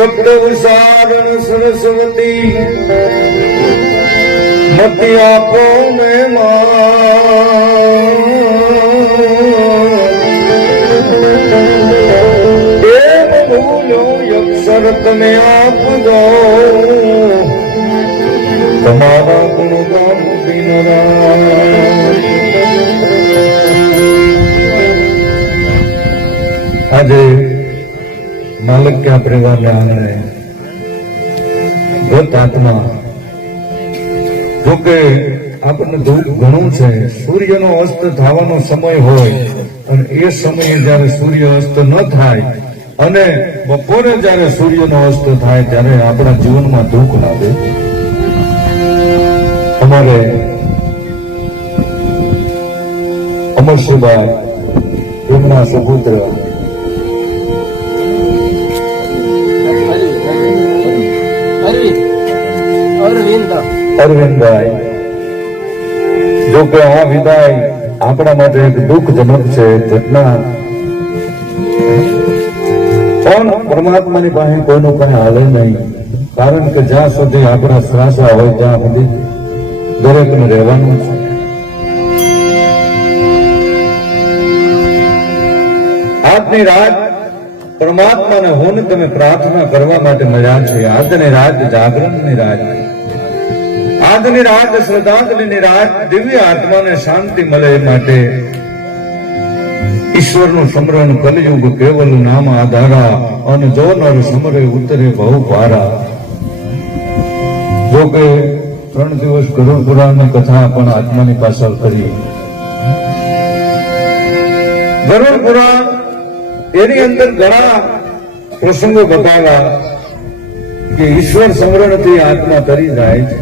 શબ્દ વિસારણ સરસ્વતી મતિ આપો ને એમ ભૂલો અક્ષર તમે આપજો તમારા ગુણગાન આજે માલક્યા પરિવારને આંગણે ગત આત્મા જોકે આપણને દુઃખ ઘણું છે. સૂર્યનો અસ્ત થવાનો સમય હોય અને એ સમયે જયારે સૂર્ય અસ્ત ન થાય અને બપોરે જયારે સૂર્યનો અસ્ત થાય ત્યારે આપણા જીવનમાં દુઃખ લાગે. અમારે અમરસિંહભાઈ એમના સુપુત્ર અરવિંદભાઈ જો કે આ વિદાય આપણા માટે એક દુઃખજનક છે ઘટના, પણ પરમાત્માની પાસે કોઈનું કઈ હાલે નહીં. કારણ કે જ્યાં સુધી આપણા શ્વાસા હોય ત્યાં સુધી દરેકને રહેવાનું છે. આજની રાત પરમાત્માને હું ને તમે પ્રાર્થના કરવા માટે મળ્યા છે. આજની રાત જાગરણની રાત, આજની રાત શ્રદ્ધાંજલિની રાત, દિવ્ય આત્માને શાંતિ મળે એ માટે ઈશ્વરનું સ્મરણ કલયુગ કેવલ નામ આધારા અને જો નર સમરે ઉતરે બહુ ભારા. જો કે 3 દિવસ ગરુડ પુરાણની કથા પણ આત્માની પાછળ કરી. ગરુડ પુરાણ એની અંદર ઘણા પ્રસંગો બતાવ્યા કે ઈશ્વર સ્મરણથી આત્મા તરી જાય છે.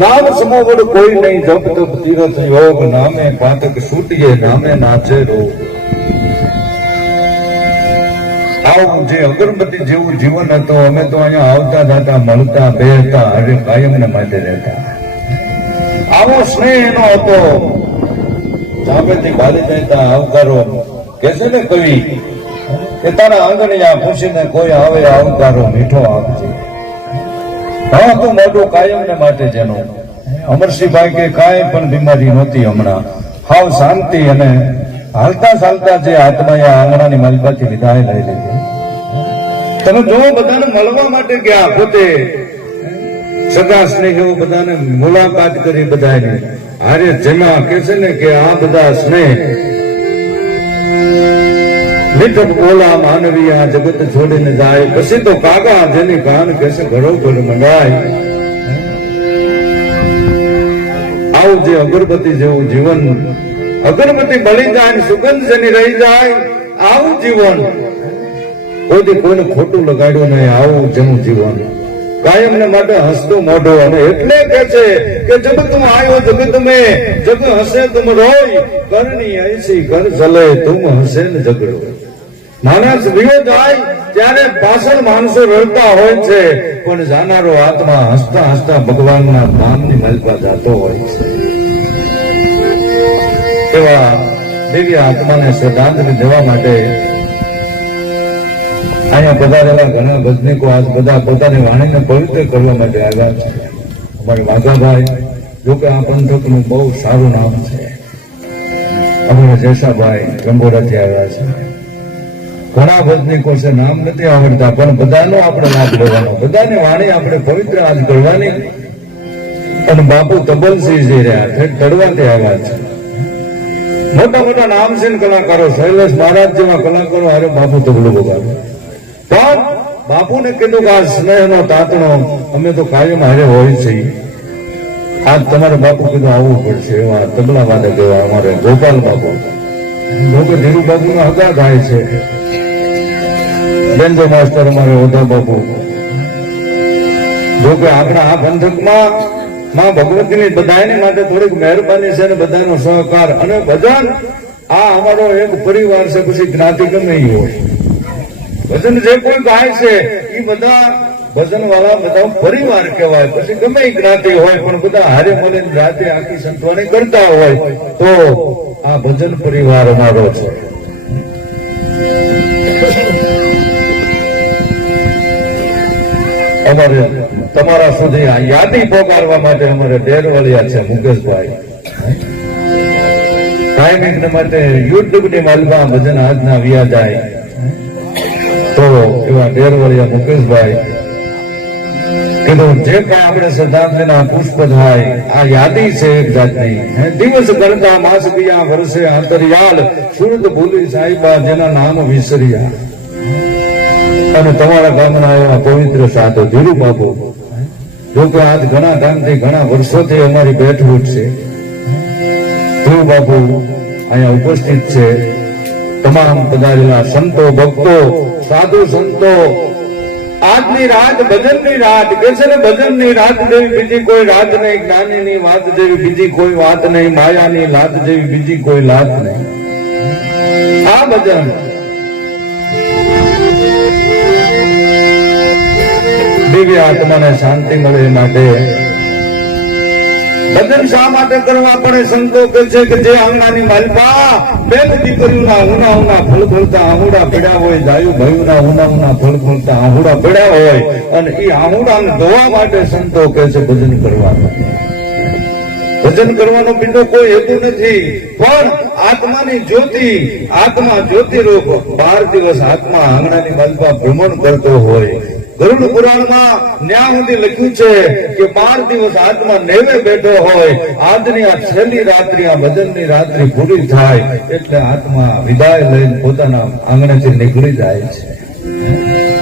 નામ સમોવડ કોઈ નહીં, જપ તપ તીરથ યોગ, નામે પાતક છૂટીએ, નામે નાચે રોગ. આવું જે અગરબત્તી જેવું જીવન હતો, અમે તો અહીંયા આવતા જતા મળતા બેહતા હરે કાયમ ને માટે રહેતા. આવો સ્નેહ એનો હતો. સામેથી ગાલી દેતા આવકારો કે છે ને કવિ કે તારા આંગણિયા પૂછીને કોઈ આવે આવકારો મીઠો આપજે. હા તું મોટું કાયમ ને માટે જેનું. અમરસિંહભાઈ કે કાંઈ પણ બીમારી નહોતી હમણાં, હાવ શાંતિ અને હાલતા ચાલતા જે આત્માએ આંગણાની માલિકાથી વિદાય લઈ લીધી. તમે જો બધાને મળવા માટે ગયા, પોતે સગા સ્નેહીઓ બધાને મુલાકાત કરી, બધાને હારે જેમાં કે છે ને કે આ બધા સ્નેહ નિકટ બોલા માનવી આ જગત છોડીને જાય. પછી તો કાગા જેની કાન કેસે ઘડો ઘડ મંગાય. આવું જે અગરબત્તી જેવું જીવન, અગરબત્તી બળી જાય ને સુગંધ જેની રહી જાય, આવું જીવન કોઈ કોઈને ખોટું લગાડ્યું નહીં. આવું જેનું જીવન કાયમ ને માટે હસતો મોઢો. અને એટલે કે છે કે જબ તું આયો જગત મેં, જગ હસે તુમ રોય, કરની ऐसी કર ચલે તુમ હસે ને ઝઘડો. માણસ વિયો જાય ત્યારે પાછળ માણસો રડતા હોય છે, પણ જાનારો આત્મા હસતા હસતા ભગવાનના નામની માલિકા જાતો હોય છે. એવા દિવ્ય આત્માને શ્રદ્ધાંજલિ દેવા માટે અહીંયા પધારેલા ઘણા ભજનીકો આજ બધા પોતાની વાણીને પવિત્ર કરવા માટે આવ્યા છે. અમારે વાઘાભાઈ, જોકે આ પંથકનું બહુ સારું નામ છે. અમારા જેસાભાઈ ગંગોરાથી આવ્યા છે. ઘણા ભજનીકો છે, નામ નથી આવડતા, પણ બધાનો આપણે લાભ લેવાનો, બધાની વાણી આપણે પવિત્ર આજ કરવાની. અને બાપુ તબલસિંહજી રહ્યા છે, તળવાથી આવ્યા છે. મોટા મોટા નામસીન કલાકારો, શૈલેષ મહારાજ જેવા કલાકારો હારે બાપુ તબલું બગાડે. પણ બાપુને કીધું કે આ સ્નેહનો તાતણો અમે તો કાયમ હારે હોય છે. આજ તમારે બાપુ કીધું આવવું પડશે. એવા તબલા વાદક એવા અમારે ગોપાલ બાપુ, લોકો ધીરુ બાપુ ના હગા થાય છે. બેન્જો માસ્ટર અમારે ઓઢા બાપુ. જોકે આપણા આ પંથકમાં માં ભગવતીની બધાની માટે થોડીક મહેરબાની છે, બધાનો સહકાર અને ભજન આ અમારો એક પરિવાર છે. પછી જ્ઞાતિ ગમે એ હોય, ભજન જે કોઈ ગાય છે એ બધા ભજન વાળા બધા પરિવાર કહેવાય. પછી ગમે એ જ્ઞાતિ હોય, પણ બધા હારે મળીને રાતે આખી સંતવાણી કરતા હોય તો આ ભજન પરિવાર અમારો છે. અમારે તમારા સુધી આ યાદી પહોંચાડવા માટે અમારે ડેરવાળિયા છે મુકેશભાઈ કાયમિક માટે યુટ્યુબની માલમાં ભજન આજના વ્યા જાય તો એવા ડેરવાળિયા મુકેશભાઈ કીધું જે કઈ આપણે શ્રદ્ધાંજલિના પુષ્પ થાય આ યાદી છે એક જાતની દિવસ કરતા માસ ગયા વર્ષે આંતરિયાળ સુરત ભૂલી સાહિબા જેના નામ વિસર્યા અને તમારા ગામના એવા પવિત્ર સાધુ ધીરુ બાબુ જો કે આજ ઘણા ટાઈમથી ઘણા વર્ષોથી અમારી બેઠવું છે ધીરુ બાબુ અહીંયા ઉપસ્થિત છે તમામ પધારેલા સંતો ભક્તો સાધુ સંતો આજની રાત ભજનની રાત કે છે ને ભજનની રાત જેવી બીજી કોઈ રાત નહીં જ્ઞાનીની વાત જેવી બીજી કોઈ વાત નહીં માયાની લાત જેવી બીજી કોઈ લાત નહીં આ ભજન દિવ્ય આત્માને શાંતિ મળે માટે ભજન શા માટે કરવા પડે સંતો કે છે કે જે આંગણાની માલપા બેન દીકરીઓના ઉના ઉના ફળ ફળતા આહુડા પડ્યા હોય જાયું ભાઈઓના ઉના ઉના ફળ ફળતા આહુડા પડ્યા હોય અને એ આહુડાને ધોવા માટે સંતો કે છે ભજન કરવા ભજન કરવાનો બીજો કોઈ હેતુ નથી પણ આત્માની જ્યોતિ આત્મા જ્યોતિ રૂપ 12 દિવસ આત્મા આંગણાની માલપા ભ્રમણ કરતો હોય ગરુડ પુરાણમાં ન્યા સુધી લખ્યું છે કે 12 દિવસ આત્મા નેવે બેઠો હોય આજની આ છેલ્લી રાત્રિ આ ભજનની રાત્રિ પૂરી થાય એટલે આત્મા વિદાય લઈને પોતાના આંગણેથી નીકળી જાય છે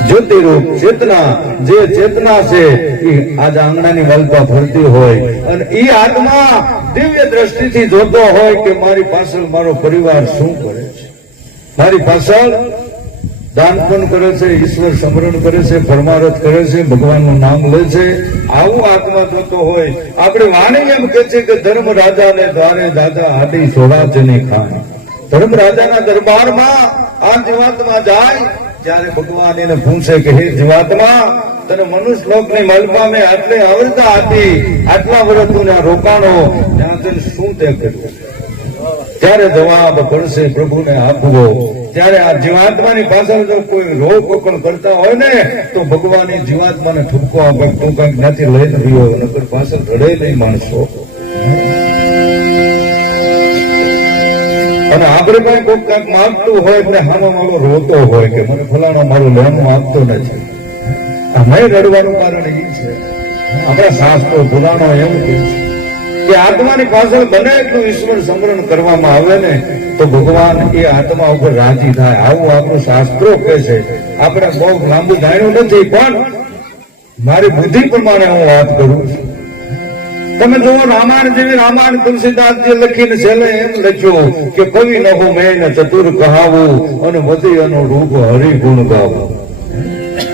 જ્યોતિરૂપ ચેતના જે ચેતના છે એ આજ આંગણાની માલપા ફરતી હોય અને એ આત્મા દિવ્ય દ્રષ્ટિથી જોતો હોય કે મારી પાછળ મારો પરિવાર શું કરે છે મારી પાછળ દાન પણ કરે છે ઈશ્વર સ્મરણ કરે છે પરમારથ કરે છે ભગવાનનું નામ લે છે આવું આત્મા જોતો હોય આપણે વાણી એમ કે છે કે ધર્મ રાજાને દ્વારે દાદા આડી સોરાજની ખાન ધર્મ રાજાના દરબારમાં આ જીવાત્મા જાય ત્યારે ભગવાન એને પૂછે કે હે જીવાત્મા તને મનુષ્ય લોકની માલપા મેં આટલે આવડતા આપી આટલા વર્ષ તું રોકાણો ત્યાં તને શું તે કર્યું ત્યારે જવાબ પડશે પ્રભુને આપવો ત્યારે આ જીવાત્માની પાછળ જો કોઈ રોગ ઓકળ કરતા હોય ને તો ભગવાન જીવાત્માને ઠપકો આપે તું કંઈક નથી લઈ રહ્યો નકર પાછળ રડે નહીં માણસો અને આપણે કઈ કોઈ કંઈક માગતું હોય એટલે હામાં મારો રોતો હોય કે મને ફલાણો મારું લેવાનું આપતો નથી અમે રડવાનું કારણ એ છે આપણા શાસ્ત્રો પુરાણો એવું કે છે કે આત્માની પાછળ બને એટલું ઈશ્વર સ્મરણ કરવામાં આવે ને તો ભગવાન એ આત્મા ઉપર રાજી થાય આવું આપણું શાસ્ત્રો કહે છે આપણે બહુ લાંબુ જાણ્યું નથી પણ મારી બુદ્ધિ પ્રમાણે હું વાત કરું છું તમે જુઓ રામાયણ જેવી રામાયણ તુલસીદાસજી લખીને છેલ્લે એમ લખ્યું કે કવિ નહો મેં ચતુર કહાવું અને મતિ અનુરૂપ હરિગુણ ગાવું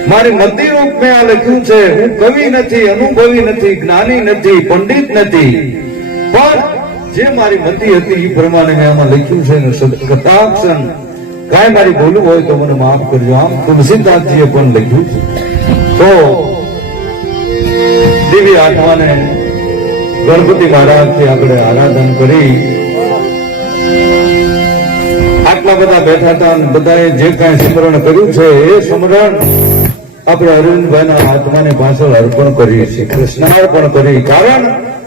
મારી મતિ રૂપ મેં આ લખ્યું છે હું કવિ નથી અનુભવી નથી જ્ઞાની નથી પંડિત નથી પણ જે મારી મતિ હતી એ પ્રમાણે મેં આમાં લખ્યું છે કથાક્ષણ કાંઈ મારી ભૂલું હોય તો મને માફ કરજો આમ તુલસીદાસજીએ પણ લખ્યું છે તો દિવ્ય આત્માને ગણપતિ મહારાજથી આપણે આરાધન કરી આટલા બધા બેઠા હતા અને બધાએ જે કાંઈ સ્મરણ કર્યું છે એ સ્મરણ આપણે અરવિંદભાઈના આત્માની પાછળ અર્પણ કરીએ છીએ કૃષ્ણાર્પણ કરી કારણ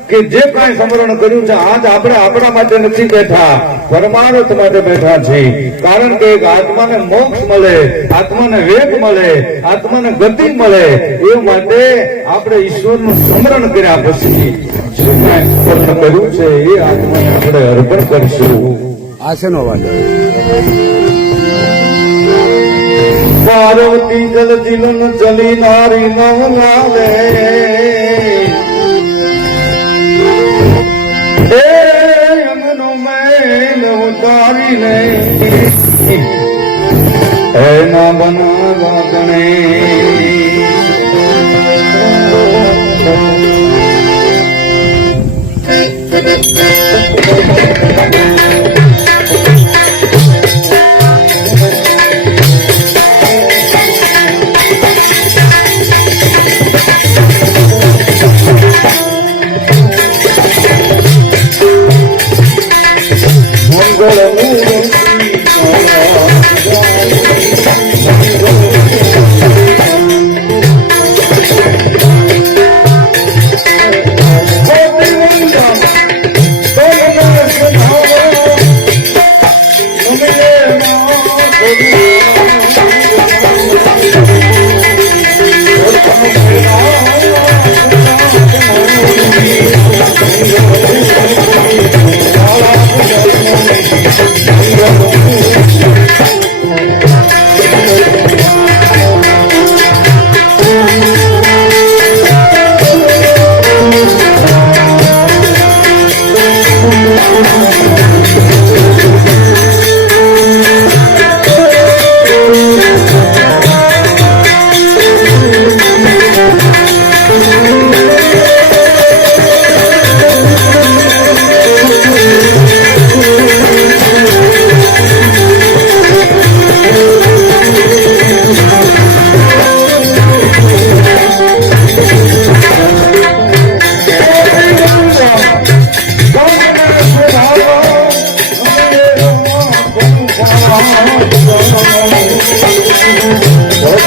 કે જે કાંઈ સ્મરણ કર્યું છે આજ આપણે આપણા માટે નથી બેઠા પરમાર્થ માટે બેઠા છીએ કારણ કે એક આત્માને મોક્ષ મળે આત્માને વેગ મળે આત્માને ગતિ મળે એ માટે આપણે ઈશ્વરનું સ્મરણ કર્યા પછી જે કાંઈ સ્મરણ કર્યું છે એ આત્માને આપણે અર્પણ કરીશું આશનો વાંધો પાર્વતી જલ જીલન ચલી નારી નવલાવે એ યમનો મેલ ઉતારીને એના બનાવા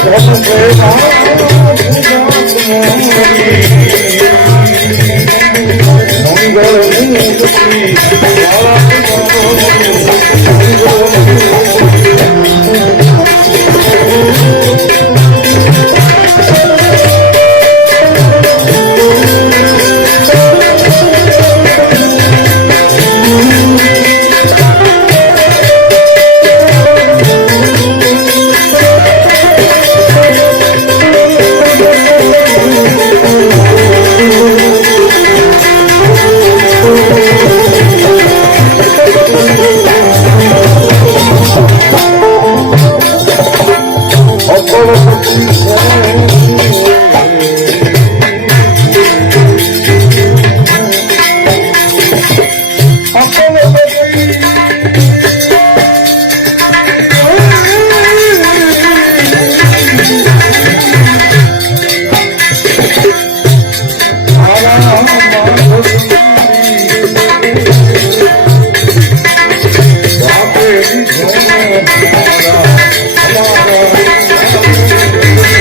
Thank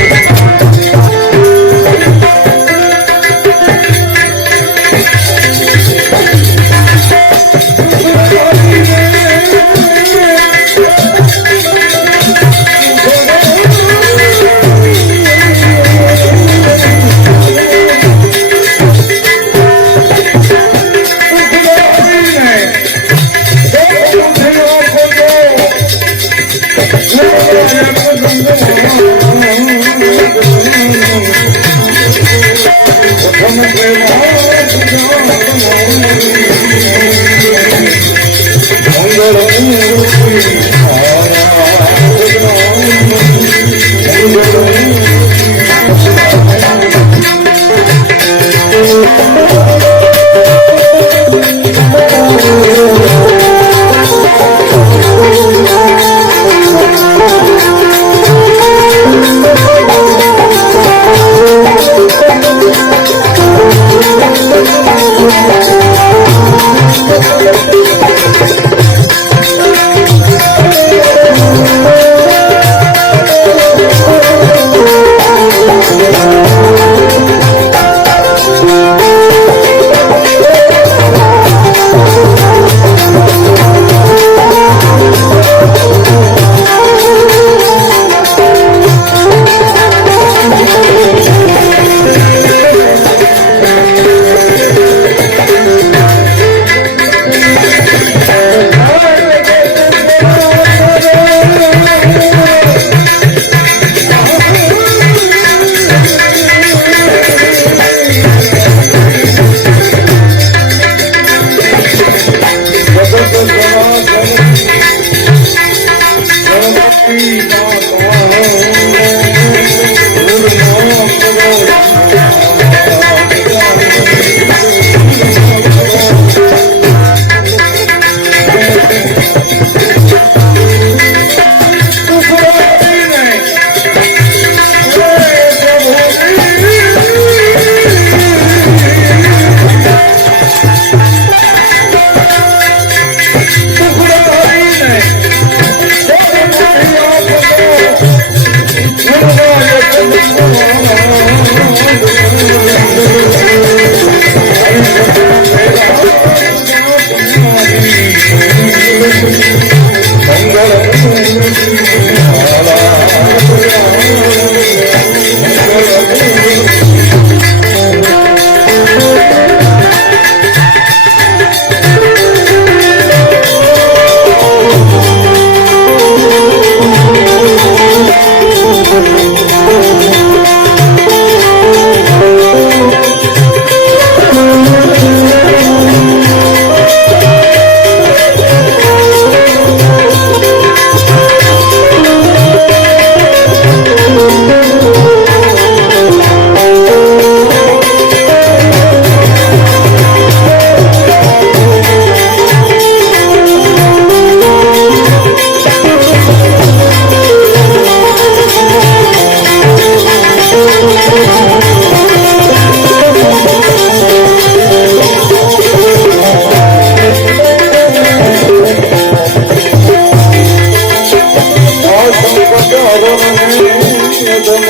you. મંગળ